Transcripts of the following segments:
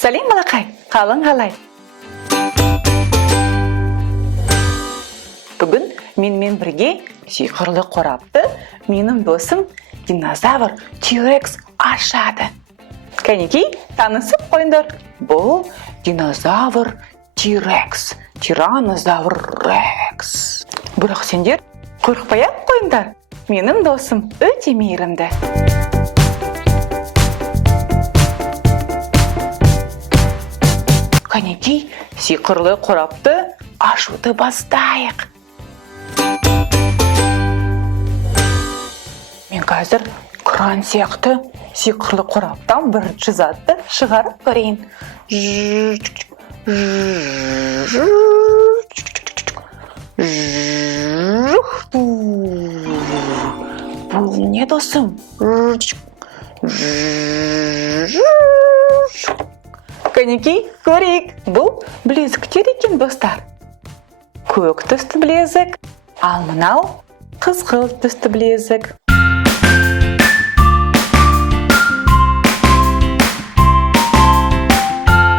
Сәлем балақай, қалың қалай? Бүгін менімен бірге сиқырлы қорапты менің досым динозавр T-Rex ашады. Кәнекей, танысып қойыңдар. Бұл динозавр T-Rex, тиранозавр Rex. Бірақ сендер қорықпай-ақ қойыңдар. Менің досым өте мейірімді. Кәнекей, сиқырлы қорапты ашуды бастайық. Мен қазір кран сияқты сиқырлы қораптан бірінші затты шығарып көрейін. Бұл не досым? Кәнекей, көрейік. Бұл білезіктер екен достар. Көк түсті білезік, ал мынау қызғылт түсті білезік.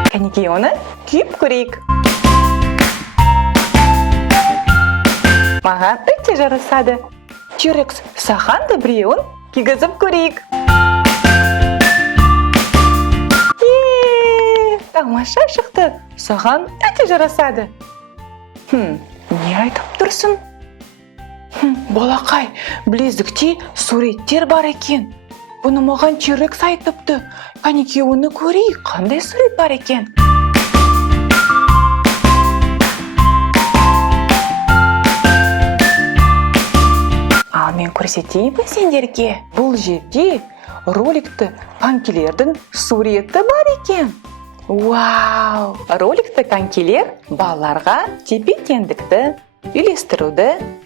Кәнекей, оны киіп көрейік. Маған өте жарасады. T-Rex, саған да біреуін кигізіп көрейік. Тамаша шықты. Саған өте жарасады. Не айтып тұрсың? Балақай, білезікте суреттер бар екен. Бұны маған T-Rex айтыпты. Кәнекей, оны көрейік, қандай сурет бар екен? Ал мен көрсетейін бе сендерге? Бұл жерде роликті конькилердің суреті бар екен. Вау! Роликті конькилер балаларға тепе-теңдікті үйлестіруді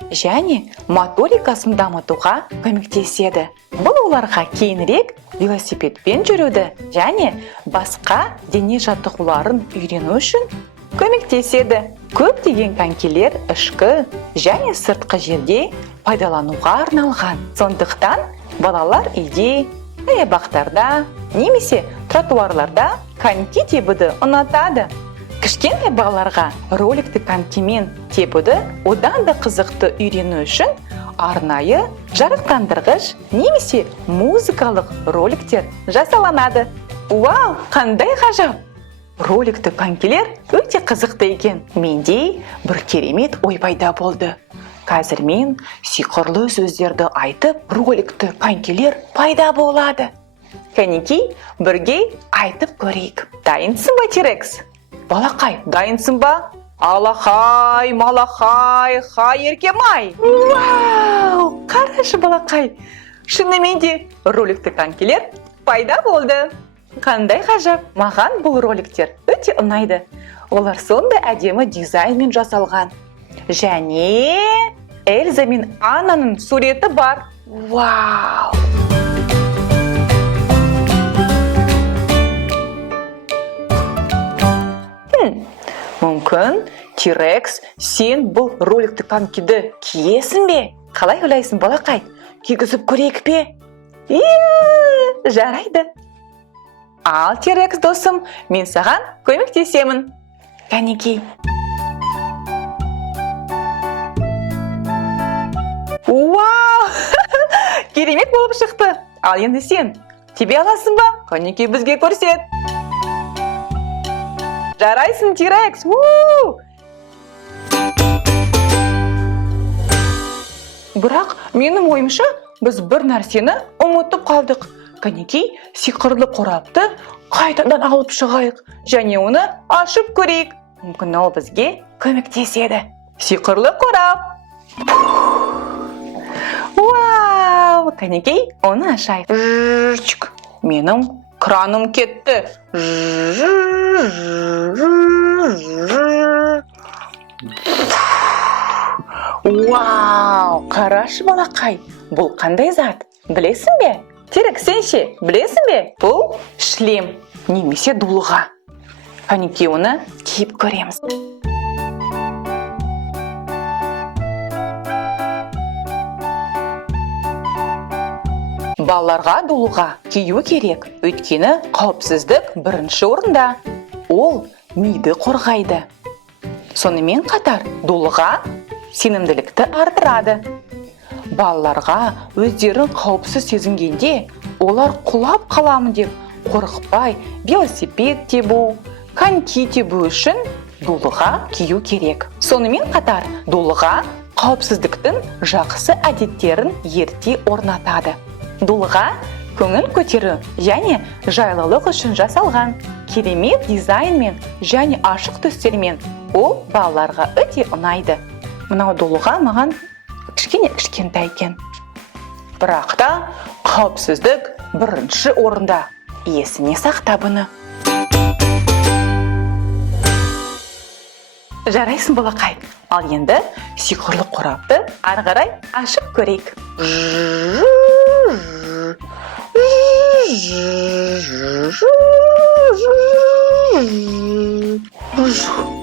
және моторикасын дамытуға көмектеседі. Бұл оларға кейінірек велосипедпен жүруді және басқа дене жаттығуларын үйрену үшін көмектеседі. Көптеген конькилер ішкі және сыртқы жерде пайдалануға арналған. Сондықтан балалар үйде, саябақтарда немесе тротуарларда коньки тебуді ұнатады. Кішкентай балаларға роликті конькимен тебуді одан да қызықты үйрену үшін арнайы жарықтандырғыш немесе музыкалық роликтер жасалынады. Вау, қандай ғажап! Роликті конькилер өте қызықты екен. Менде бір керемет ой пайда болды. Қазір мен сиқырлы сөздерді айтып, роликті конькилер пайда болады. Кәнекей, бірге айтып көрейік. Дайынсың ба, T-Rex? Балақай, дайынсың ба? Алақай, малақай, хай еркемай. Вау! Қарашы, балақай. Шынымен де роликті конькилер пайда болды. Қандай ғажап. Маған бұл роликтер өте ұнайды. Олар сондай әдемі дизайнмен жасалған. Және Эльза мен Аннаның суреті бар. Вау! Мүмкін, T-Rex, сен бұл роликті конькиді киесің бе? Қалай ойлайсың, балақай? Кигізіп көрейік пе? Жарайды. Ал, T-Rex досым, мен саған көмектесемін. Кәнекей. Вау! Керемет болып шықты. Ал енді сен, тебе аласың ба? Кәнекей, бізге көрсет. Жарайсың, T-Rex. Бірақ менің ойымша біз бір нәрсені ұмытып қалдық. Кәнекей, сиқырлы қорапты қайтадан алып шығайық және оны ашып көрейік. Мүмкін ол бізге көмектеседі. Сиқырлы қорап. Вау! Кәнекей, оны ашайық. Менің краным кетті. Вау! Қарашы, балақай. Бұл қандай зат? Білесің бе? T-Rex, сен ше, білесің бе? Бұл шлем немесе дулыға. Кәнекей, оны киіп көреміз. балаларға дулыға кию керек, өйткені қауіпсіздік бірінші орында. Ол миды қорғайды. Сонымен қатар дулыға сенімділікті арттырады. Балаларға өздерін қауіпсіз сезінгенде, олар құлап қаламын деп қорықпай велосипед тебу, коньки тебу үшін дулыға кию керек. Сонымен қатар дулыға қауіпсіздіктің жақсы әдеттерін ерте орнатады. Дулыға көңіл көтеру және жайлылық үшін жасалған. Керемет дизайнмен және ашық түстермен ол балаларға өте ұнайды. Мынау дулыға маған кішкентай екен. Бірақ та қауіпсіздік бірінші орында. Есіне сақта бұны. Жарайсың балақай. Ал енді сиқырлы қорапты ары қарай ашып көрейік.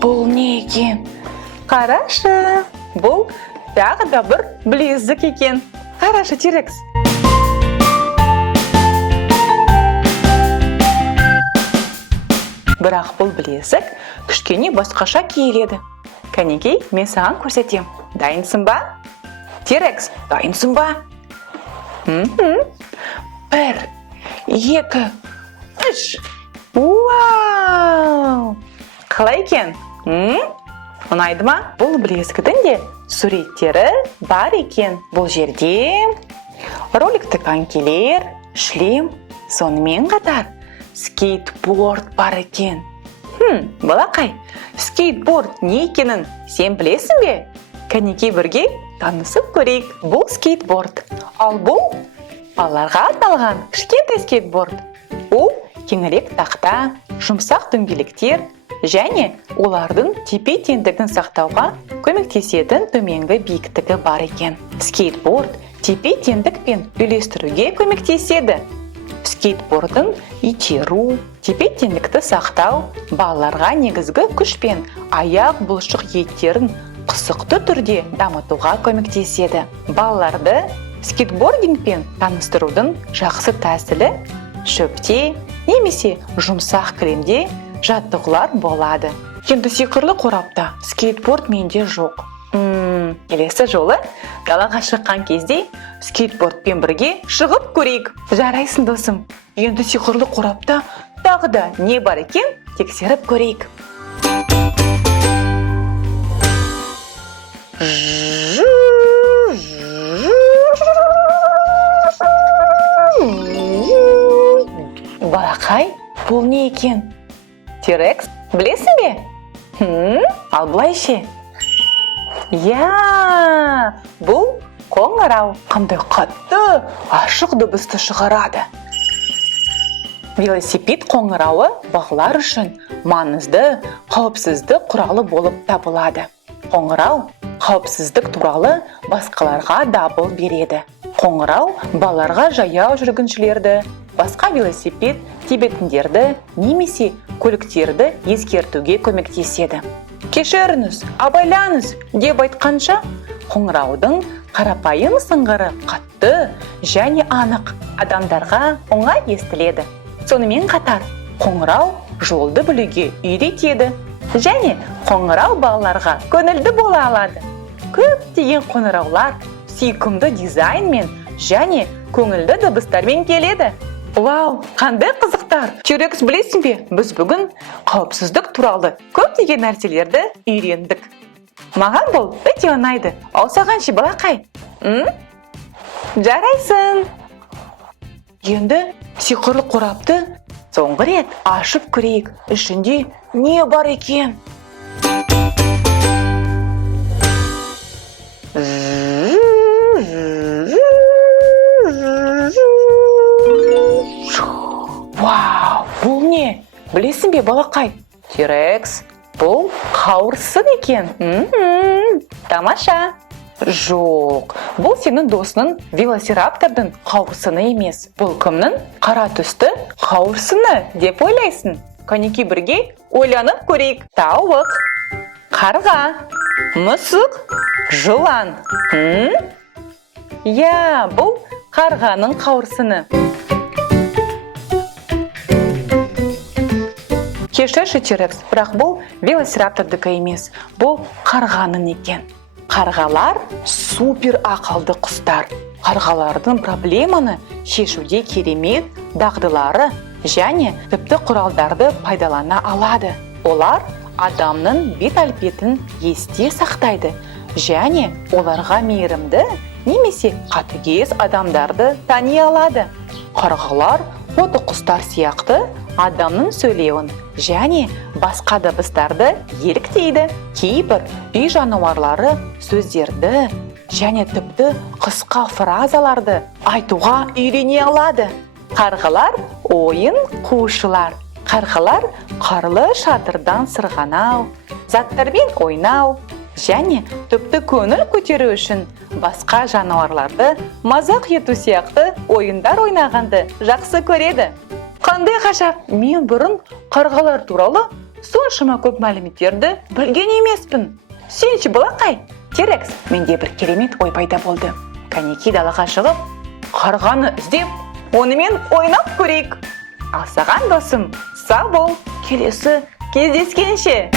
Бұл не екен? Қарашы, бұл тағы да бір білезік екен. Қарашы, T-Rex. Бірақ бұл білезік кішкене басқаша киіледі. Кәнекей, мен саған көрсетем. Дайынсың ба? T-Rex, дайынсың ба? 1, 2, 3. Вау! Қалай екен? Ұнайды ма? Бұл білезіктің де суреттері бар екен. Бұл жерде роликті конькилер, шлем, сонымен қатар скейтборд бар екен. Балақай, скейтборд не екенін сен білесің бе? Кәнекей бірге танысып көрейік. Бұл скейтборд. Ал бұл балаларға арналған кішкентай скейтборд. Ол кеңірек тақта, жұмсақ дөңгелектер және олардың тепе-теңдігін сақтауға көмектесетін төменгі биіктігі бар екен. Скейтборд тепе-теңдікпен үйлестіруге көмектеседі. Скейтбордын итеру, тепе-теңдікті сақтау балаларға негізгі күш пен аяқ бұлшық еттерін пысықты түрде дамытуға көмектеседі. Балаларды скейтбордингпен таныстырудың жақсы тәсілі шөпте немесе жұмсақ кілемде жаттығулар болады. Енді сиқырлы қорапта скейтборд менде жоқ. Келесі жолы далаға шыққан кезде скейтбордпен бірге шығып көрейік. Жарайсың досым. Енді сиқырлы қорапта тағы да не бар екен тексеріп көрейік. Балақай, бұл не екен? T-Rex, білесің бе? Ал былай ше. Бұл қоңырау. Қандай қатты, ашық дыбысты шығарады. Велосипед қоңырауы балалар үшін маңызды қауіпсіздік құралы болып табылады. Қоңырау қауіпсіздік туралы басқаларға дабыл береді. Қоңырау балаларға жаяу жүргіншілерді, басқа велосипед тебетіндерді немесе көліктерді ескертуге көмектеседі. Кешіріңіз, абайлаңыз деп айтқанша, қоңыраудың қарапайым сыңғыры қатты және анық адамдарға оңай естіледі. Сонымен қатар, қоңырау жолды білуге үйретеді және қоңырау балаларға көңілді бола алады. Көптеген қоңыраулар сүйкімді дизайнмен және көңілді дыбыстармен келеді. Вау, қандай қызықтар! T-Rex, білесің бе, біз бүгін қауіпсіздік туралы көптеген нәрселерді үйрендік. Маған бұл өте ұнайды. Ал саған ше, балақай? Жарайсың! Енді сиқырлы қорапты соңғы рет ашып көрейік. Ішінде не бар екен? Вау, бұл не? Білесің бе, балақай? T-Rex, бұл қауырсын екен. Тамаша. Жоқ, бұл сенің досының велосираптордың қауырсыны емес. Бұл кімнің қара түсті қауырсыны деп ойлайсың? Кәнекей бірге ойланып көрейік. Тауық, қарға, мысық, жылан. Бұл қарғаның қауырсыны. Кешірші Терекс, бірақ бұл велоцираптордікі емес, бұл қарғаның екен. Қарғалар супер ақылды құстар. Қарғалардың проблеманы шешуде керемет дағдылары және тіпті құралдарды пайдалана алады. Олар адамның бет-әлпетін есте сақтайды және оларға мейірімді немесе қатыгез адамдарды тани алады. Қарғалар фото құстар сияқты адамның сөйлеуін және басқа дыбыстарды еліктейді. Кейбір үй жануарлары сөздерді және тіпті қысқа фразаларды айтуға үйрене алады. Қарғалар ойын қуушылар. Қарғалар қарлы шатырдан сырғанау, заттармен ойнау және тіпті көңіл көтеру үшін басқа жануарларды мазақ ету сияқты ойындар ойнағанды жақсы көреді. Қандай ғажап, мен бұрын қарғалар туралы соншама көп мәліметтерді білген емеспін. Сенші балақай? Терекс, менде бір керемет ой пайда болды. Кәнеки далаға шығып, қарғаны іздеп, онымен ойнап көрейік. Ал саған досым, сау бол, келесі кездескенше.